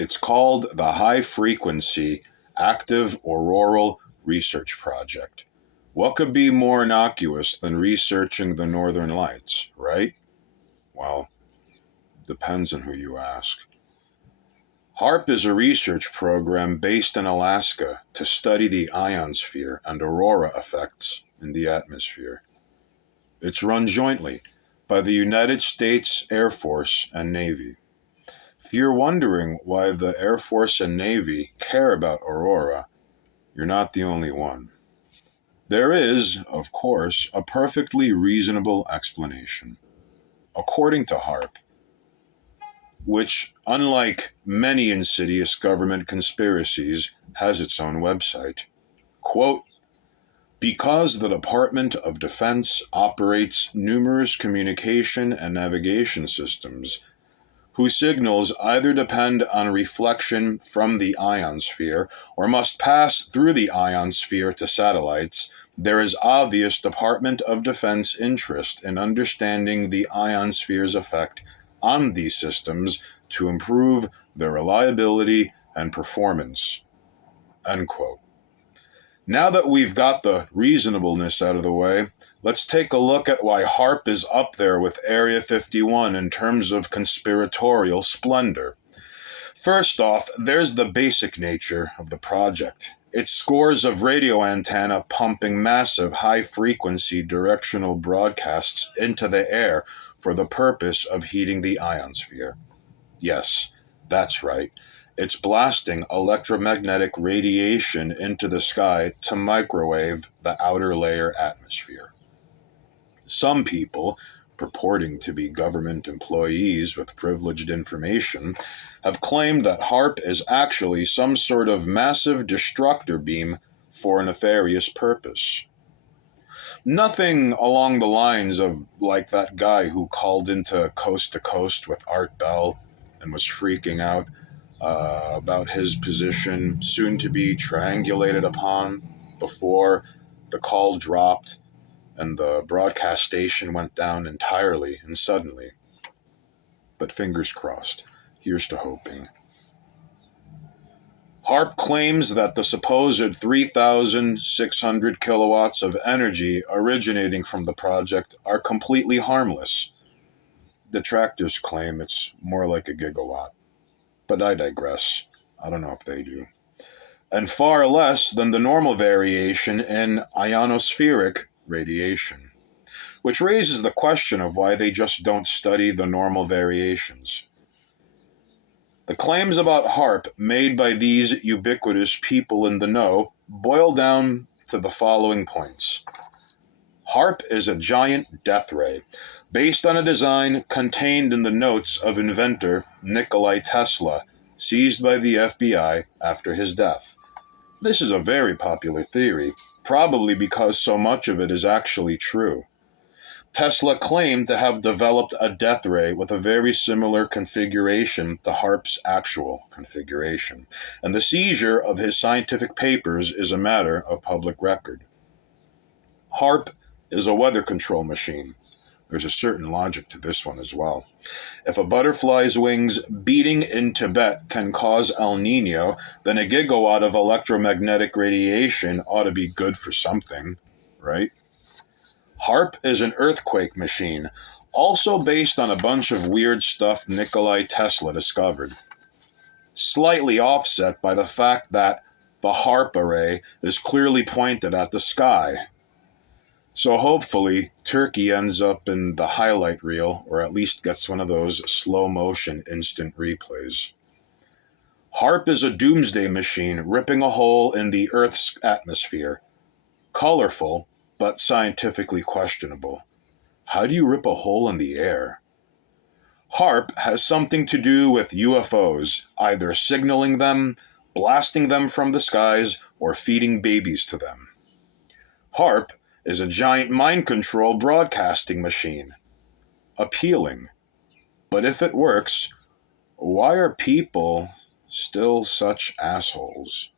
It's called the High Frequency Active Auroral Research Project. What could be more innocuous than researching the Northern Lights, right? Well, depends on who you ask. HAARP is a research program based in Alaska to study the ionosphere and aurora effects in the atmosphere. It's run jointly by the United States Air Force and Navy. If you're wondering why the Air Force and Navy care about aurora, you're not the only one. There is, of course, a perfectly reasonable explanation. According to HAARP, which, unlike many insidious government conspiracies, has its own website, quote, because the Department of Defense operates numerous communication and navigation systems whose signals either depend on reflection from the ionosphere or must pass through the ionosphere to satellites, there is obvious Department of Defense interest in understanding the ionosphere's effect on these systems to improve their reliability and performance. End quote. Now that we've got the reasonableness out of the way, let's take a look at why HAARP is up there with Area 51 in terms of conspiratorial splendor. First off, there's the basic nature of the project. It's scores of radio antenna pumping massive high-frequency directional broadcasts into the air for the purpose of heating the ionosphere. Yes, that's right. It's blasting electromagnetic radiation into the sky to microwave the outer layer atmosphere. Some people, purporting to be government employees with privileged information, have claimed that HAARP is actually some sort of massive destructor beam for a nefarious purpose. Nothing along the lines of like that guy who called into Coast to Coast with Art Bell and was freaking out about his position, soon to be triangulated upon before the call dropped and the broadcast station went down entirely and suddenly. But fingers crossed. Here's to hoping. HAARP claims that the supposed 3,600 kilowatts of energy originating from the project are completely harmless. Detractors claim it's more like a gigawatt. But I digress. I don't know if they do. And far less than the normal variation in ionospheric radiation, which raises the question of why they just don't study the normal variations. The claims about HAARP made by these ubiquitous people in the know boil down to the following points. HAARP is a giant death ray, based on a design contained in the notes of inventor Nikola Tesla, seized by the FBI after his death. This is a very popular theory, probably because so much of it is actually true. Tesla claimed to have developed a death ray with a very similar configuration to HAARP's actual configuration, and the seizure of his scientific papers is a matter of public record. HAARP is a weather control machine. There's a certain logic to this one as well. If a butterfly's wings beating in Tibet can cause El Nino, then a gigawatt of electromagnetic radiation ought to be good for something, right? HAARP is an earthquake machine, also based on a bunch of weird stuff Nikola Tesla discovered. Slightly offset by the fact that the HAARP array is clearly pointed at the sky. So hopefully, Turkey ends up in the highlight reel, or at least gets one of those slow-motion instant replays. HAARP is a doomsday machine ripping a hole in the Earth's atmosphere. Colorful, but scientifically questionable. How do you rip a hole in the air? HAARP has something to do with UFOs, either signaling them, blasting them from the skies, or feeding babies to them. HAARP is a giant mind control broadcasting machine. Appealing. But if it works, why are people still such assholes?